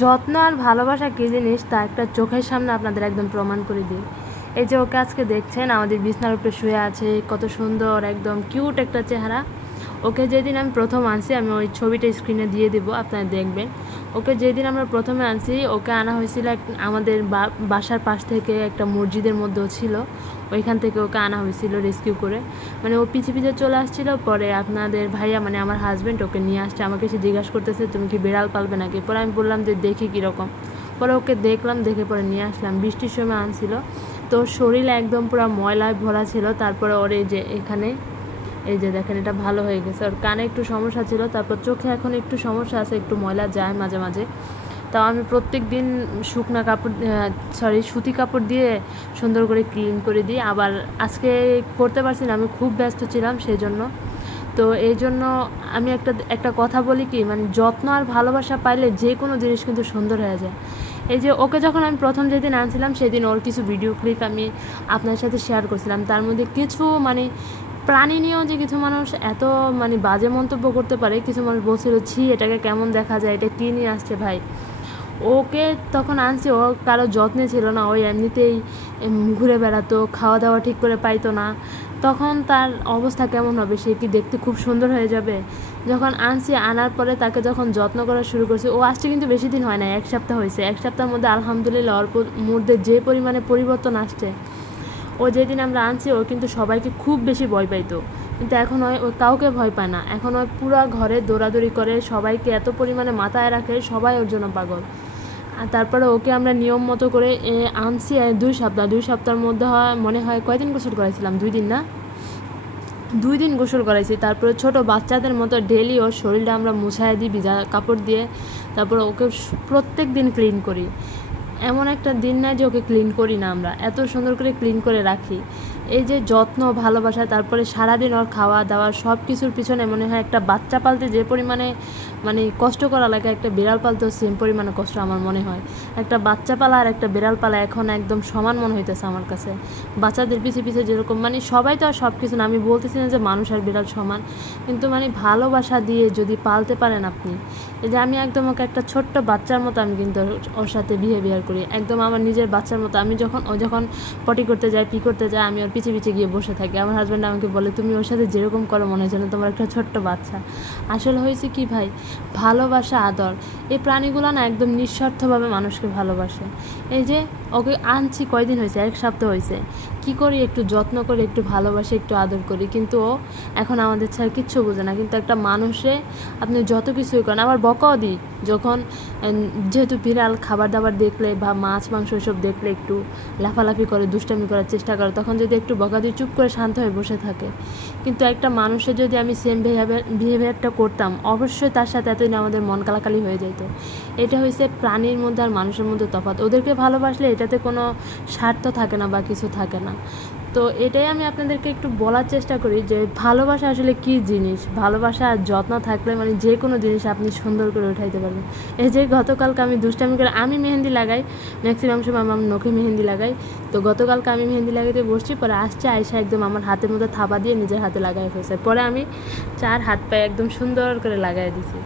যত্ন আর ভালোবাসা কী জিনিস তা একটা চোখের সামনে আপনাদের একদম প্রমাণ করে দিই। এই যে ওকে আজকে দেখছেন আমাদের বিছানার উপরে শুয়ে আছে, কত সুন্দর একদম কিউট একটা চেহারা। ওকে যেদিন আমি প্রথম আনছি, আমি ওই ছবিটা স্ক্রিনে দিয়ে দিব, আপনারা দেখবেন। ওকে যেদিন আমরা প্রথমে আনছি, ওকে আনা হয়েছিল আমাদের বাসার পাশ থেকে একটা মসজিদের মধ্যেও ছিল, ওইখান থেকে ওকে আনা হয়েছিল রেস্কিউ করে। মানে ও পিছে পিছে চলে আসছিল, পরে আপনাদের ভাইয়া মানে আমার হাজব্যান্ড ওকে নিয়ে আসছে। আমাকে সে জিজ্ঞাসা করতেছে তুমি কি বিড়াল পালবে নাকি। পরে আমি বললাম যে দেখি কীরকম। পরে ওকে দেখলাম, দেখে পরে নিয়ে আসলাম। বৃষ্টির সময় আনছিল, তো শরীর একদম পুরো ময়লায় ভরা ছিল। তারপরে ওর এই যে এখানে এই যে দেখেন, এটা ভালো হয়ে গেছে। ওর কানে একটু সমস্যা ছিল, তারপর চোখে এখন একটু সমস্যা আছে, একটু ময়লা যায় মাঝে মাঝে। তাও আমি প্রত্যেক দিন সুতি কাপড় দিয়ে সুন্দর করে ক্লিন করে দিই। আবার আজকে করতে পারছি না, আমি খুব ব্যস্ত ছিলাম সেই জন্য। তো এই জন্য আমি একটা কথা বলি কি, মানে যত্ন আর ভালোবাসা পাইলে যে কোনো জিনিস কিন্তু সুন্দর হয়ে যায়। এই যে ওকে যখন আমি প্রথম যেদিন আনছিলাম, সেদিন ওর কিছু ভিডিও ক্লিপ আমি আপনার সাথে শেয়ার করছিলাম। তার মধ্যে কিছু মানে প্রাণী নিয়েও যে কিছু মানুষ এত মানে বাজে মন্তব্য করতে পারে। কিছু মানুষ বলছিল ছি এটাকে কেমন দেখা যায়, এটা কী নিয়ে আসছে ভাই। ওকে তখন আনছি, ও কারো যত্নে ছিল না, ওই এমনিতেই ঘুরে বেড়াতো, খাওয়া দাওয়া ঠিক করে পাইতো না। তখন তার অবস্থা কেমন হবে, সে কি দেখতে খুব সুন্দর হয়ে যাবে। যখন আনছি, আনার পরে তাকে যখন যত্ন করা শুরু করছি, ও আসছে কিন্তু বেশি দিন হয় না, 1 সপ্তাহ হয়েছে। 1 সপ্তাহের মধ্যে আলহামদুলিল্লাহ ওর মধ্যে যে পরিমাণে পরিবর্তন আসছে। ও যেদিন আমরা আনছি, ও কিন্তু সবাইকে খুব বেশি ভয় পাইতো, কিন্তু এখন ও কাউকে ভয় পায় না। এখন ওই পুরো ঘরে দৌড়াদৌড়ি করে, সবাইকে এত পরিমাণে মাথায় রাখে, সবাই ওর জন্য পাগল। আর তারপরে ওকে আমরা নিয়ম মতো করে আনছি 2 সপ্তাহের মধ্যে মনে হয় কয়দিন গোসল করাইছিলাম, 2 দিন না, 2 দিন গোসল করাইছি। তারপরে ছোট বাচ্চাদের মতো ডেলি ওর শরীরটা আমরা মুছাই দিই ভিজা কাপড় দিয়ে। তারপরে ওকে প্রত্যেক দিন ক্লিন করি। এমন একটা দিন নাই যে ওকে ক্লিন করি না, আমরা এত সুন্দর করে ক্লিন করে রাখি। এই যে যত্ন ভালোবাসা, তারপরে সারাদিন ওর খাওয়া দাওয়া সব কিছুর পিছনে মনে হয় একটা বাচ্চা পালতে যে পরিমাণে মানে কষ্ট করা লাগে, একটা বিড়াল পালতেও সেম পরিমাণে কষ্ট আমার মনে হয়। একটা বাচ্চা পালা আর একটা বিড়াল পালা এখন একদম সমান মনে হইতেছে আমার কাছে। বাচ্চাদের পিছে পিছে যেরকম মানে সবাই তো আর সব কিছু না, আমি বলতেছি না যে মানুষ আর বিড়াল সমান, কিন্তু মানে ভালোবাসা দিয়ে যদি পালতে পারেন আপনি, এই যে আমি একদম ওকে একটা ছোট্ট বাচ্চার মতো আমি কিন্তু ওর সাথে বিহেভিয়ার করি, একদম আমার নিজের বাচ্চার মতো। আমি ও যখন পটি করতে যায়, পি করতে যায়, আমি ওর পিছে পিছে গিয়ে বসে থাকি। আমার হাজব্যান্ড আমাকে বলে তুমি ওর সাথে যেরকম করো মনে হয় যেন তোমার একটা ছোট্ট বাচ্চা। আসলে হয়েছে কি ভাই, ভালোবাসা আদর, এই প্রাণীগুলো না একদম নিঃস্বার্থভাবে মানুষকে ভালোবাসে। এই যে ওকে আনছি কয়দিন হয়েছে, 1 সপ্তাহ হয়েছে। কি করি, একটু যত্ন করি, একটু ভালোবাসি, একটু আদর করি, কিন্তু ও এখন আমাদের ছাড়া কিচ্ছু বোঝে না। কিন্তু একটা মানুষে আপনি যত কিছুই করেন, আবার বকাও দিই যখন, যেহেতু বিড়াল খাবার দাবার দেখলে বা মাছ মাংস এসব দেখলে একটু লাফালাফি করে, দুষ্টামি করার চেষ্টা করে, তখন যদি একটু বকা দিই চুপ করে শান্ত হয়ে বসে থাকে। কিন্তু একটা মানুষের যদি আমি সেম বিহেভিয়ারটা করতাম, অবশ্যই তার সাথে এতদিন আমাদের মন কালাকালি হয়ে যেত। এটা হয়েছে প্রাণীর মধ্যে আর মানুষের মধ্যে তফাৎ। ওদেরকে ভালোবাসলে এটাতে কোনো স্বার্থ থাকে না বা কিছু থাকে না। তো এটাই আমি আপনাদেরকে একটু বলার চেষ্টা করি যে ভালোবাসা আসলে কী জিনিস। ভালোবাসা আর যত্ন থাকলে মানে যে কোনো জিনিস আপনি সুন্দর করে উঠাইতে পারবেন। এই যে গতকালকে আমি দুষ্টামি করে আমি মেহেন্দি লাগাই, ম্যাক্সিমাম সময় আমার নখে মেহেন্দি লাগাই। তো গতকালকে আমি মেহেন্দি লাগাইতে বসছি, পরে আসছে আয়সা একদম আমার হাতের মধ্যে থাবা দিয়ে নিজের হাতে লাগাই ফেলছে। পরে আমি 4 হাত পায়ে একদম সুন্দর করে লাগাই দিছি।